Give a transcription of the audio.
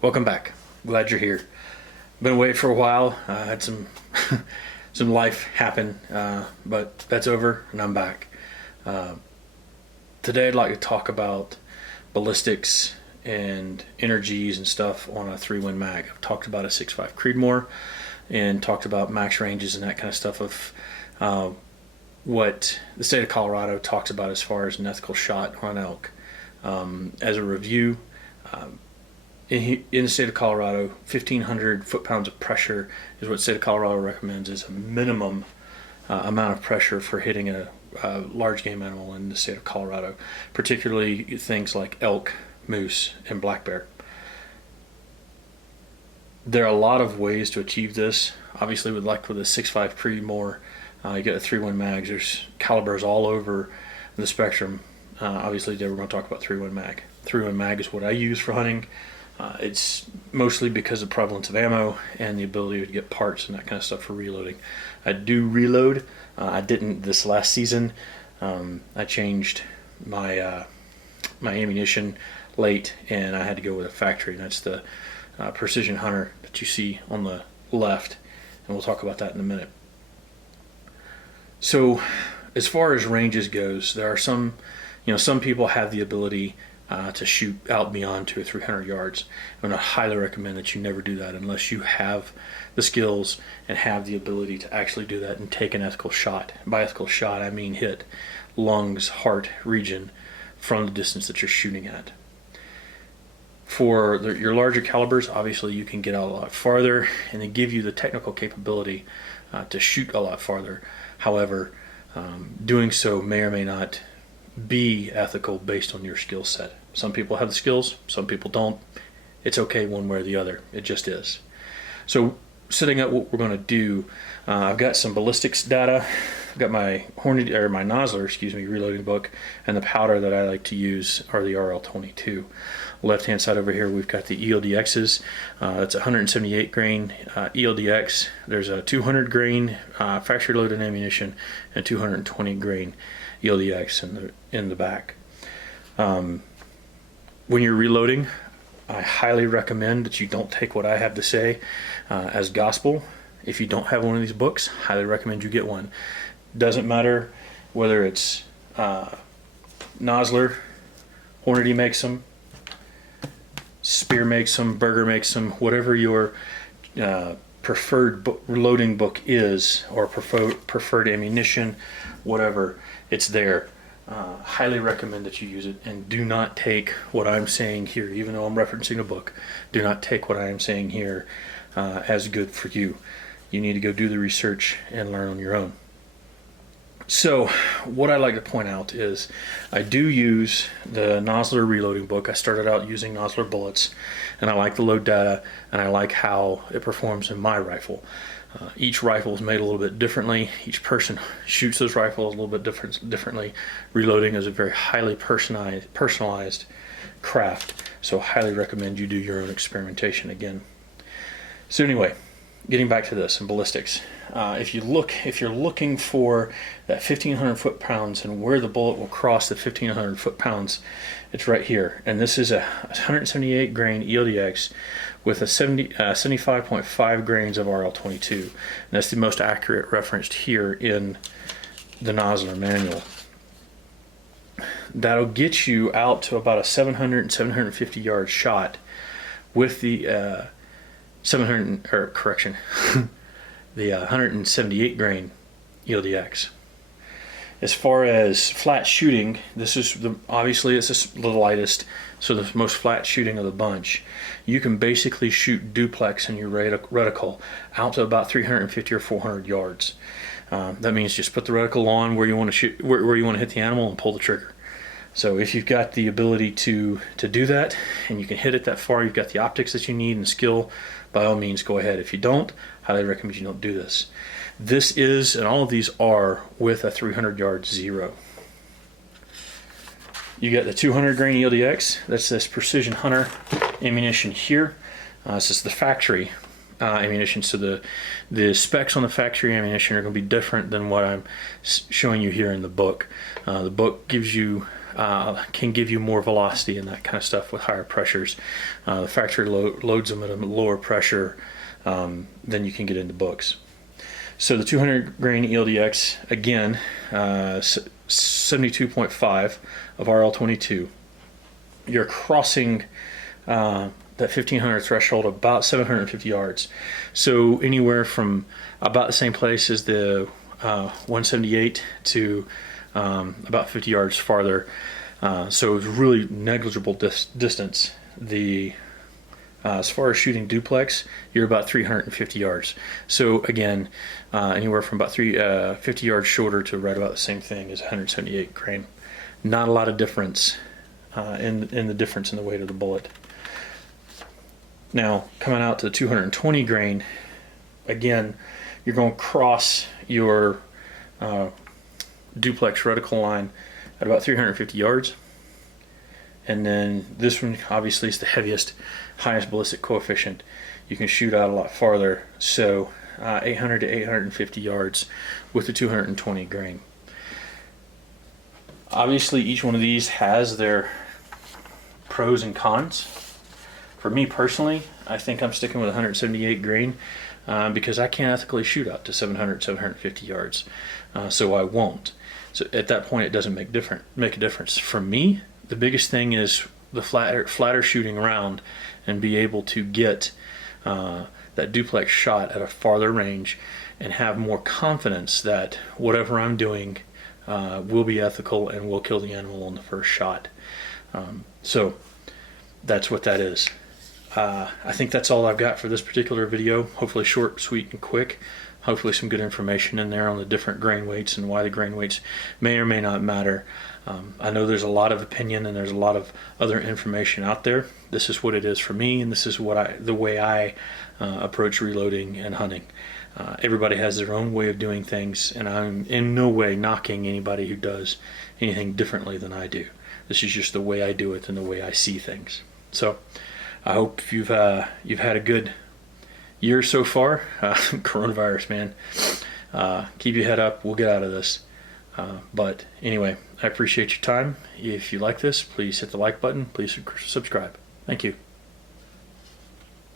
Welcome back. Glad you're here. Been away for a while. Had some some life happen, but that's over and I'm back. Today I'd like to talk about ballistics and energies and stuff on a 3-win mag. I've talked about a 6.5 Creedmoor and talked about max ranges and that kind of stuff of what the state of Colorado talks about as far as an ethical shot on elk. As a review, in the state of Colorado, 1,500 foot-pounds of pressure is what the state of Colorado recommends as a minimum amount of pressure for hitting a large game animal in the state of Colorado, particularly things like elk, moose, and black bear. There are a lot of ways to achieve this. Obviously, with a 6.5 Creedmoor, you get a 3-win mags. There's calibers all over the spectrum. Obviously, today we're going to talk about 3-win mag. 3-win mag is what I use for hunting. It's mostly because of the prevalence of ammo and the ability to get parts and that kind of stuff for reloading. I do reload. I didn't this last season. I changed my my ammunition late, and I had to go with a factory. And that's the Precision Hunter that you see on the left, and we'll talk about that in a minute. So, as far as ranges goes, there are some people have the ability to shoot out beyond 200 or 300 yards. I'm going to highly recommend that you never do that unless you have the skills and have the ability to actually do that and take an ethical shot. By ethical shot, I mean hit lungs, heart region from the distance that you're shooting at. For your larger calibers, obviously you can get out a lot farther, and they give you the technical capability to shoot a lot farther. However, doing so may or may not be ethical based on your skill set. Some people have the skills, some people don't. It's okay one way or the other. It just is. So setting up what we're going to do, I've got some ballistics data. I've got my my Nosler, reloading book, and the powder that I like to use are the RL22. Left hand side over here we've got the ELDXs. It's 178 grain ELDX. There's a 200 grain factory loaded ammunition and 220 grain ELDX in the back. When you're reloading, I highly recommend that you don't take what I have to say as gospel. If you don't have one of these books, highly recommend you get one. Doesn't matter whether it's Nosler, Hornady makes them, Spear makes them, Berger makes them, whatever your preferred loading book is, or preferred ammunition, whatever, it's there. Highly recommend that you use it, and do not take what I'm saying here, even though I'm referencing a book. Do not take what I am saying here as good for you. You need to go do the research and learn on your own. So what I like to point out is I do use the Nosler reloading book. I started out using Nosler bullets, and I like the load data, and I like how it performs in my rifle. Each rifle is made a little bit differently. Each person shoots those rifles a little bit differently. Reloading is a very highly personalized craft, so highly recommend you do your own experimentation again. So anyway, getting back to this and ballistics. If you're looking for that 1,500 foot-pounds and where the bullet will cross the 1,500 foot-pounds, it's right here. And this is a 178 grain ELDX with a 75.5 grains of RL22. And that's the most accurate referenced here in the Nosler manual. That'll get you out to about a 700 and 750 yard shot with the the 178 grain ELDX. As far as flat shooting, this is obviously it's the lightest, so the most flat shooting of the bunch. You can basically shoot duplex in your reticle out to about 350 or 400 yards. That means just put the reticle on where you want to shoot, where you want to hit the animal, and pull the trigger. So if you've got the ability to do that, and you can hit it that far, you've got the optics that you need and skill, by all means go ahead. If you don't, highly recommend you don't do this. This is, and all of these are, with a 300 yard zero. You got the 200 grain ELDX. That's this Precision Hunter ammunition here. This is the factory ammunition, so the specs on the factory ammunition are going to be different than what I'm showing you here in the book. The book gives you can give you more velocity and that kind of stuff with higher pressures. The factory loads them at a lower pressure than you can get into books. So the 200 grain ELDX, again, 72.5 of RL22. You're crossing that 1500 threshold about 750 yards. So anywhere from about the same place as the 178 to about 50 yards farther. So it's really negligible distance. As far as shooting duplex, you're about 350 yards. So again, anywhere from about 50 yards shorter to right about the same thing as 178 grain. Not a lot of difference in the difference in the weight of the bullet. Now, coming out to the 220 grain, again, you're going to cross your duplex reticle line at about 350 yards. And then this one obviously is the heaviest, highest ballistic coefficient. You can shoot out a lot farther, so 800 to 850 yards with the 220 grain. Obviously each one of these has their pros and cons. For me personally, I think I'm sticking with 178 grain because I can't ethically shoot out to 700, 750 yards, so I won't. So at that point it doesn't make a difference. For me, the biggest thing is the flatter shooting round and be able to get that duplex shot at a farther range and have more confidence that whatever I'm doing will be ethical and will kill the animal on the first shot. So that's what that is. I think that's all I've got for this particular video. Hopefully short, sweet, and quick. Hopefully some good information in there on the different grain weights and why the grain weights may or may not matter. I know there's a lot of opinion and there's a lot of other information out there. This is what it is for me, and this is the way I approach reloading and hunting. Everybody has their own way of doing things, and I'm in no way knocking anybody who does anything differently than I do. This is just the way I do it and the way I see things. So I hope you've had a good year so far. Coronavirus, man. Keep your head up. We'll get out of this. But anyway, I appreciate your time. If you like this, please hit the like button. Please subscribe. Thank you.